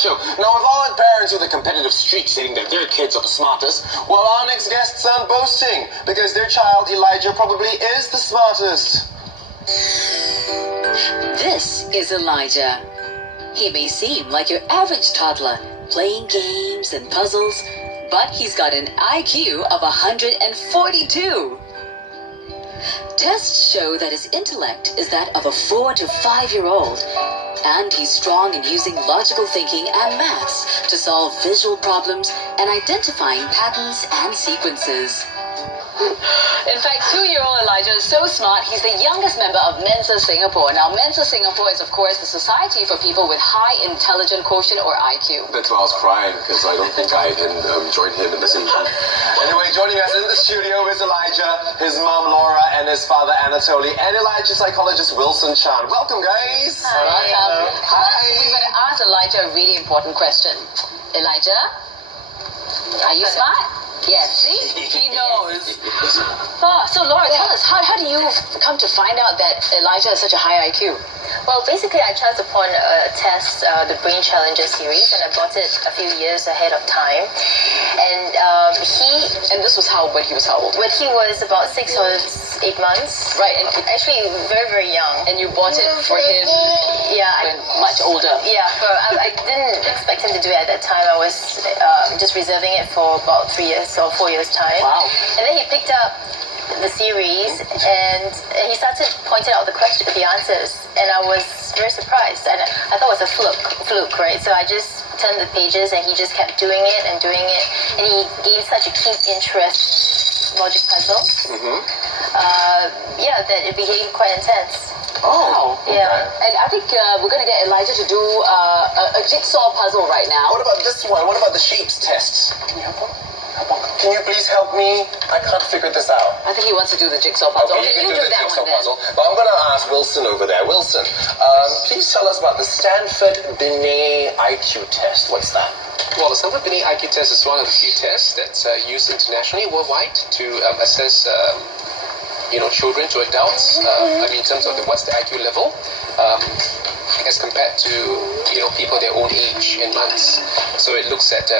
show. Now, with all the parents with a competitive streak stating that their kids are the smartest, well, our next guests aren't boasting, because their child, Elijah, probably is the smartest. This is Elijah. He may seem like your average toddler, playing games and puzzles, but he's got an IQ of 142. Tests show that his intellect is that of a 4 to 5-year-old, and he's strong in using logical thinking and maths to solve visual problems and identifying patterns and sequences. In fact, 2-year-old Elijah is so smart, he's the youngest member of Mensa Singapore. Now, Mensa Singapore is, of course, the society for people with high intelligent quotient or IQ. That's why I was crying, because I don't think I can join him in this interview. Anyway, joining us in the studio is Elijah, his mom Laura, and his father Anatoly, and Elijah psychologist Wilson Chan. Welcome, guys. Hi. Welcome. Hi. We better ask Elijah a really important question. Elijah, are you smart? Yes, see? He knows. So Laura, tell us, how do you come to find out that Elijah has such a high IQ? Well, basically, I chanced upon a test, the Brain Challenger series, and I bought it a few years ahead of time. And And this was when he was how old? when he was about 6 or 8 months. Right, and Actually, very, very young. you bought it for him Yeah, when much older. Yeah, I didn't expect him to do it at that time. I was just reserving it for about 3 years or 4 years' time. Wow. And then he picked up the series and he started pointing out the answers, and I was very surprised, and I thought it was a fluke, right? So I just turned the pages and he just kept doing it, and he gained such a keen interest in logic puzzles. That it became quite intense. Oh, okay. Yeah. And I think we're going to get Elijah to do a jigsaw puzzle right now. What about this one? What about the shapes tests? Can you help him? Can you please help me? I can't figure this out. I think he wants to do the jigsaw puzzle. Okay, you can do the that jigsaw one then. puzzle. But I'm going to ask Wilson over there. Wilson, please tell us about the Stanford-Binet IQ test. What's that? Well, the Stanford-Binet IQ test is one of the few tests that's used internationally, worldwide, to assess children to adults. In terms of what's the IQ level, as compared to people their own age in months. So it looks at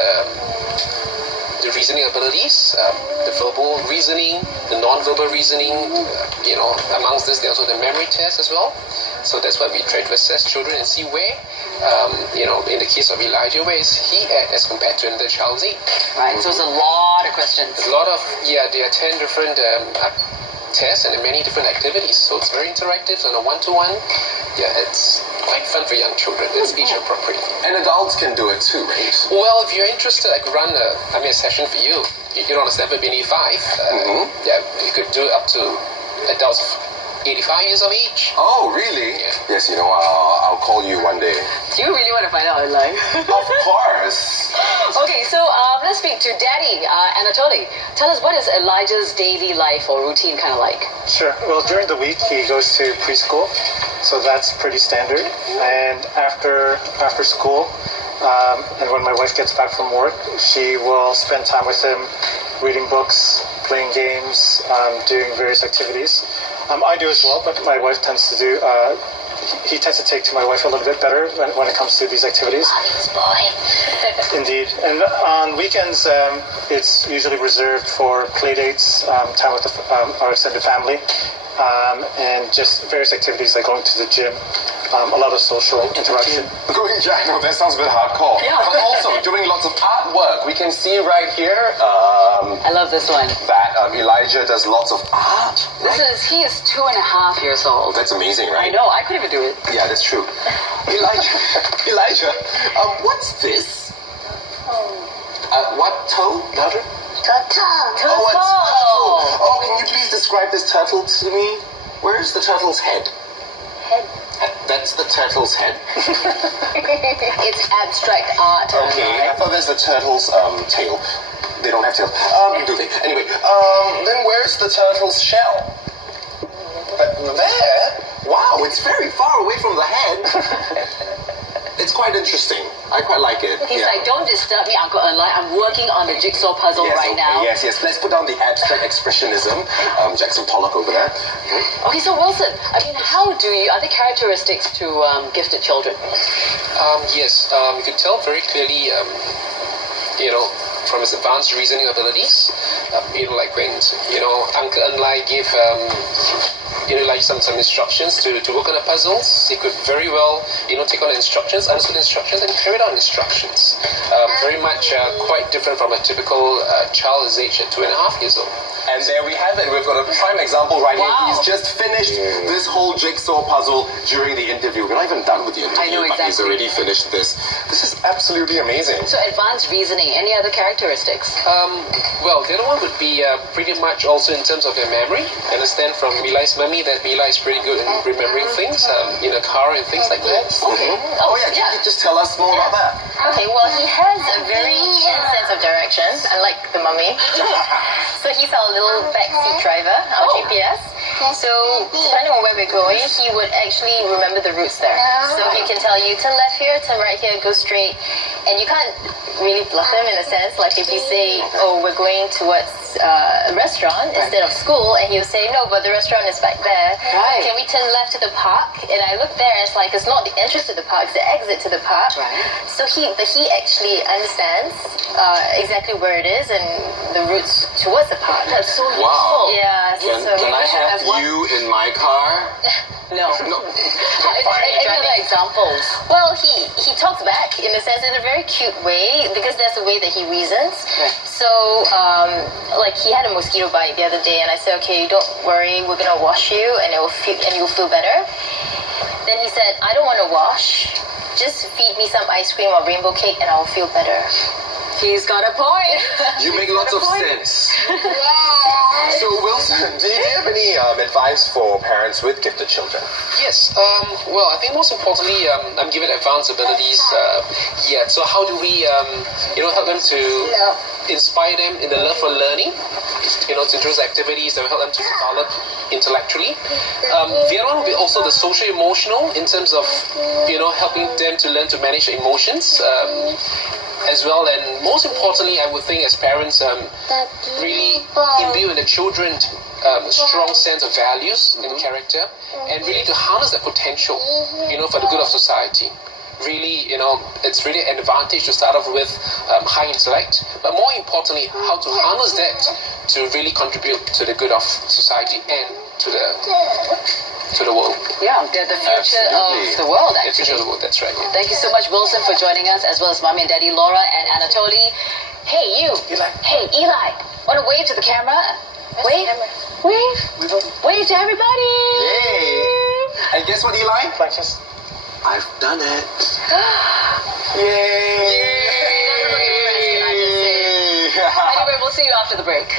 the reasoning abilities, the verbal reasoning, the non-verbal reasoning. Amongst this, there's also the memory test as well. So that's why we try to assess children and see where, in the case of Elijah, where is he at as compared to another child's age. Right, so it's a lot of questions. A lot of, there are 10 different tests and many different activities. So it's very interactive on a one-to-one. Yeah, it's quite fun for young children. It's age appropriate. And adults can do it too, right? Well, if you're interested, I could run a session for you. You're on a Stanford-Binet 5. Yeah, you could do it up to adults 85 years of age. Oh, really? Yeah. Yes, I'll call you one day. Do you really want to find out online? Of course. Okay, so let's speak to Daddy, Anatoly. Tell us, what is Elijah's daily life or routine kind of like? Sure. Well, during the week he goes to preschool, so that's pretty standard. And after school, and when my wife gets back from work, she will spend time with him, reading books, playing games, doing various activities. I do as well, but my wife tends to do. He tends to take to my wife a little bit better when it comes to these activities. Mommy's boy. Indeed. And on weekends, it's usually reserved for play dates, time with our extended family, and just various activities like going to the gym, a lot of social interaction. Going Jack, no, that sounds a bit hardcore. Yeah. But also doing lots of artwork. We can see right here I love this one. that Elijah does lots of art. He is 2.5 years old. That's amazing, I right? know, I couldn't even do it. Yeah, that's true. Elijah, what's this? What toe? Louder? Turtle. Oh, a turtle. Oh, can you please describe this turtle to me? Where's the turtle's head? Head. That's the turtle's head? It's abstract art. Okay, I thought there's the turtle's tail. They don't have tails. Do they? Anyway, then where's the turtle's shell? There? Wow, it's very far away from the head. it's quite interesting. I quite like it. He's like, don't disturb me, Uncle En Lai. I'm working on the jigsaw puzzle right now. Yes. Let's put down the abstract expressionism. Jackson Pollock over there. Okay, so Wilson, I mean, are there characteristics to gifted children? Yes, you could tell very clearly, from his advanced reasoning abilities. Like when, Uncle En Lai gave, like some instructions to work on the puzzles. He could very well, take on instructions, understood instructions, and carried out instructions. Very much quite different from a typical child his age at 2.5 years old. And there we have it. We've got a prime example right here. Wow. He's just finished this whole jigsaw puzzle during the interview. We're not even done with the interview, I know but he's exactly. already finished this. This is absolutely amazing. So advanced reasoning, any other characteristics? Well, the other one would be pretty much also in terms of their memory. I understand from Eli's mummy that Eli is pretty good in remembering things in a car and things like that. Okay. Oh yeah, can you just tell us more about that? Okay, well, he has a very keen sense of direction, unlike the mummy. So he's our little backseat driver, our GPS. So depending on where we're going, he would actually remember the routes there. So he can tell you, turn left here, turn right here, go straight. And you can't really bluff him in a sense. Like if you say, oh, we're going towards a restaurant instead of school, and he'll say, no, but the restaurant is back there. Right. Can we turn left to the park? And I look there, and it's like, it's not the entrance to the park, it's the exit to the park. Right. So he actually understands exactly where it is and the routes towards the park. That's so Wow. useful. Yeah. Can I have you in my car? No. No. Any other examples? Well, he talks back in a sense in a very cute way because that's the way that he reasons. Right. So, like he had a mosquito bite the other day, and I said, okay, don't worry, we're gonna wash you, and you'll feel better. Then he said, I don't want to wash. Just feed me some ice cream or rainbow cake, and I'll feel better. He's got a point. You make lots of sense. So Wilson, do you have any advice for parents with gifted children? Yes. Well, I think most importantly, I'm given advanced abilities. So how do we, help them to inspire them in the love for learning? To do those activities that will help them to develop intellectually. The other one will be also the social-emotional in terms of, helping them to learn to manage emotions. As well, and most importantly, I would think as parents, really imbue in the children a strong sense of values and character, and really to harness that potential, for the good of society. Really, it's really an advantage to start off with high intellect, but more importantly, how to harness that to really contribute to the good of society and to the world. Yeah, they're the future of the world, The actually. future of the world, that's right. Yeah. Thank you so much, Wilson, for joining us, as well as Mommy and Daddy Laura and Anatoly. Hey, you. Eli. Hey, Eli. Want to wave to the camera? Wave. Wave. Wave to everybody. Yay! And guess what, Eli? Flashes. I've done it. Anyway, we'll see you after the break.